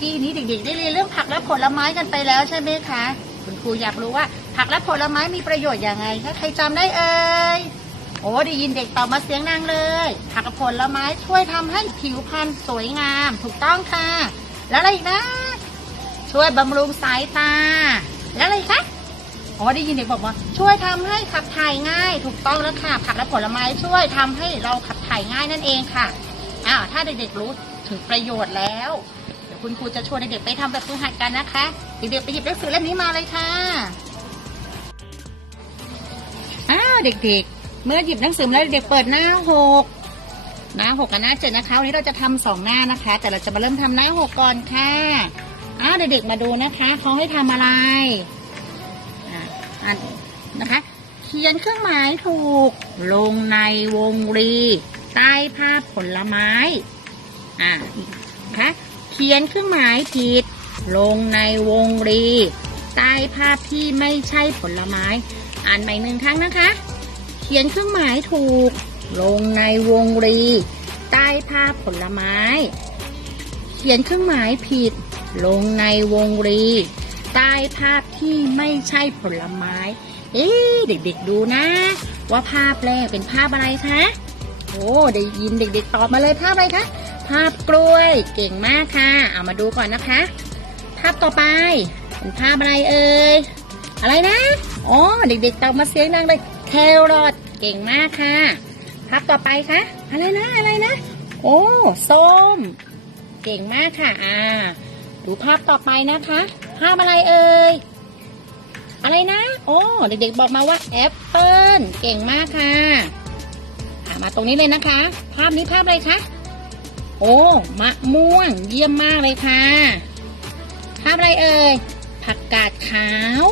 กี้นี้เด็กๆได้เรียนเรื่องผักและผลไม้กันไปแล้วใช่ไหมคะ คุณครูอยากรู้ว่า ผักและผลไม้มีประโยชน์อย่างไงถ้าใครจำได้เอ่ยโอ้ได้ยินเด็กตอบมาเสียงนางเลย ผักกับผลไม้ช่วยทำให้ผิวพรรณสวยงาม ถูกต้องค่ะ แล้วอะไรอีกนะ ช่วยบำรุงสายตา แล้วอะไรคะอ๋อได้ยินเด็กบอกว่าช่วยทำให้ขับถ่ายง่าย ถูกต้องแล้วค่ะ ผักและผลไม้ช่วยทำให้เราขับถ่ายง่ายนั่นเองค่ะอ้าวถ้าเด็กๆรู้ถึงประโยชน์แล้ว คุณครูจะชวนเด็กๆไปทำแบบฝึกหัดกันนะคะเด็กๆไปหยิบหนังสือเล่มนี้มาเลยค่ะอ้าวเด็กๆ เมื่อหยิบหนังสือแล้วเด็กๆเปิดหน้าหกหน้าหกกับหน้าเจ็ดนะคะวันนี้เราจะทำสองหน้านะคะ แต่เราจะมาเริ่มทำหน้าหกก่อนค่ะอ้าวเด็กๆมาดูนะคะเขาให้ทำอะไรอ่านนะคะเขียนเครื่องหมายถูก ลงในวงรี ใต้ภาพผลไม้ อ่าคะ เขียนเครื่องหมายผิด ลงในวงรีใต้ภาพที่ไม่ใช่ผลไม้ อ่านใหม่หนึ่งครั้งนะคะ เขียนเครื่องหมายถูก ลงในวงรี ใต้ภาพผลไม้ เขียนเครื่องหมายผิด ลงในวงรี ใต้ภาพที่ไม่ใช่ผลไม้ เอ๊เด็กๆดูนะ ว่าภาพแรกเป็นภาพอะไรคะโอ้ได้ยินเด็ก ๆ ตอบมาเลยภาพอะไรคะ ภาพกล้วยเก่งมากค่ะ เอามาดูก่อนนะคะ ภาพต่อไปเป็นภาพอะไรเอ่ยอะไรนะอ๋อเด็กๆตอบมาเสียงดังเลยแครอทเก่งมากค่ะ ภาพต่อไปคะอะไรนะอะไรนะ โอ้ส้ม เก่งมากค่ะอ่าดูภาพต่อไปนะคะ ภาพอะไรเอ่ยอะไรนะ โอ้เด็กๆบอกมาว่าแอปเปิลเก่งมากค่ะอ่ามาตรงนี้เลยนะคะ ภาพนี้ภาพอะไรคะ โอ้มะม่วงเยี่ยมมากเลยค่ะภาพอะไรเอ่ยผักกาดขาว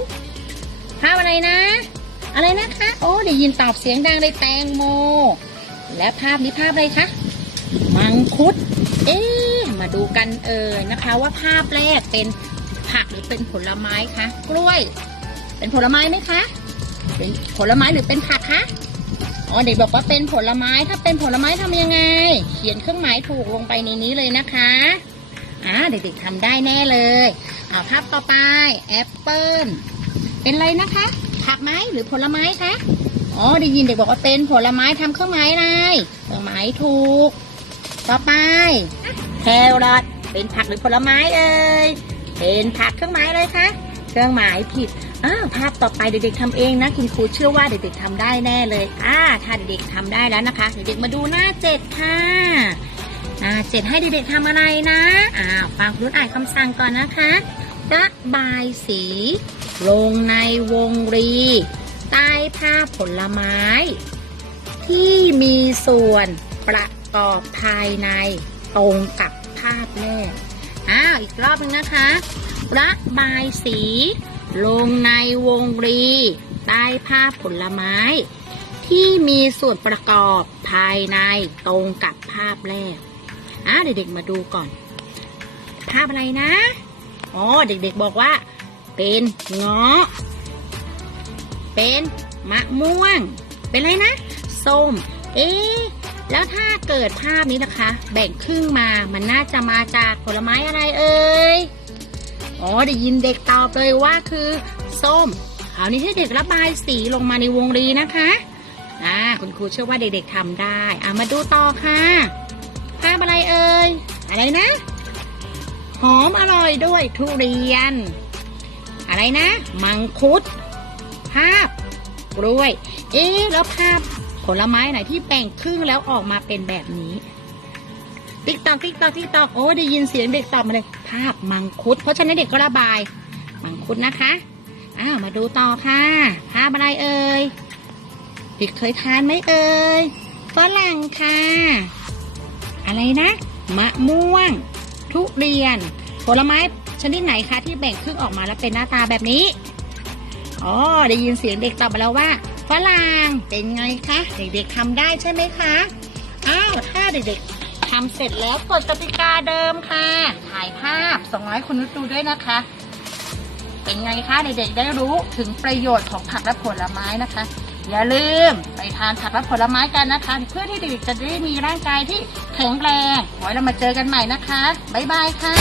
ภาพอะไรนะ อะไรนะคะ โอ้ได้ยินตอบเสียงดังเลยแตงโม และภาพนี้ภาพอะไรคะมังคุด เอ๊มาดูกันเอ่ยนะคะ ว่าภาพแรกเป็นผักหรือเป็นผลไม้คะกล้วย เป็นผลไม้ไหมคะเป็นผลไม้หรือเป็นผักคะ อ๋อเด็กบอกว่าเป็นผลไม้ถ้าเป็นผลไม้ทำยังไง เขียนเครื่องหมายถูกลงไปในนี้เลยนะคะอ่าเด็กๆทำได้แน่เลยเอาภาพต่อไปแอปเปิลเป็นอะไรนะคะผักไหมหรือผลไม้คะอ๋อได้ยินเด็กบอกว่าเป็นผลไม้ทำเครื่องหมายอะไรเครื่องหมายถูก ต่อไปแครอทเป็นผักหรือผลไม้เอ่ยเป็นผักเครื่องหมายเลยคะ เครื่องหมายผิดอ้าภาพต่อไปเด็กๆทำเองนะ คุณครูเชื่อว่าเด็กๆทำได้แน่เลยอ่าถ้าเด็กๆทำได้แล้วนะคะ เด็กๆมาดูหน้าเจ็ดค่ะหน้าเจ็ดให้เด็กๆทำอะไรนะอ่าฟังคุณอ่านคำสั่งก่อนนะคะระบายสี ลงในวงรี ใต้ภาพผลไม้ ที่มีส่วนประกอบภายในตรงกับภาพแรกอ้าวอีกรอบหนึงนะคะ ระบายสี ลงในวงรีใต้ภาพผลไม้ ที่มีส่วนประกอบภายในตรงกับภาพแรกอะเด็กๆมาดูก่อน ภาพอะไรนะ อ๋อ เด็กๆบอกว่า เป็นเงาะ เป็นมะม่วง เป็นอะไรนะ ส้ม เอ๊ะแล้วถ้าเกิดภาพนี้นะคะ แบ่งครึ่งมา มันน่าจะมาจากผลไม้อะไรเอ่ย อ๋อได้ยินเด็กตอบเลยว่าคือส้มคราวนี้ให้เด็กระบายสีลงมาในวงรีนะคะอ่าคุณครูเชื่อว่าเด็กๆทำได้อ่ามาดูต่อค่ะภาพอะไรเอ่ยอะไรนะหอมอร่อยด้วยทุเรียน อะไรนะ มังคุด ภาพกล้วย เอ๊ะแล้วภาพผลไม้ไหนที่แบ่งครึ่งแล้วออกมาเป็นแบบนี้ ติ๊กตอกติ๊กตอกติ๊กตอกโอ้ได้ยินเสียงเด็กตอบมาเลย ภาพมังคุด เพราะฉะนั้นเด็กก็ระบาย มังคุดนะคะอ้าวมาดูต่อค่ะ ภาพอะไรเอ่ยเด็กเคยทานไหมเอ่ยฝรั่งค่ะ อะไรนะมะม่วง ทุเรียน ผลไม้ชนิดไหนคะที่แบ่งครึ่งออกมาแล้วเป็นหน้าตาแบบนี้อ๋อได้ยินเสียงเด็กตอบมาแล้วว่าฝรั่งเป็นไงคะเด็กๆทำได้ใช่ไหมคะอ้าวถ้าเด็กๆ ทำเสร็จแล้วกฎกติกาเดิมค่ะ ถ่ายภาพส่งให้คุณนุชดูด้วยนะคะ เป็นไงคะเด็กๆได้รู้ถึงประโยชน์ของผักและผลไม้นะคะ อย่าลืมไปทานผักและผลไม้กันนะคะ เพื่อที่เด็กๆจะได้มีร่างกายที่แข็งแรงไว้เรามาเจอกันใหม่นะคะ บ๊ายบายค่ะ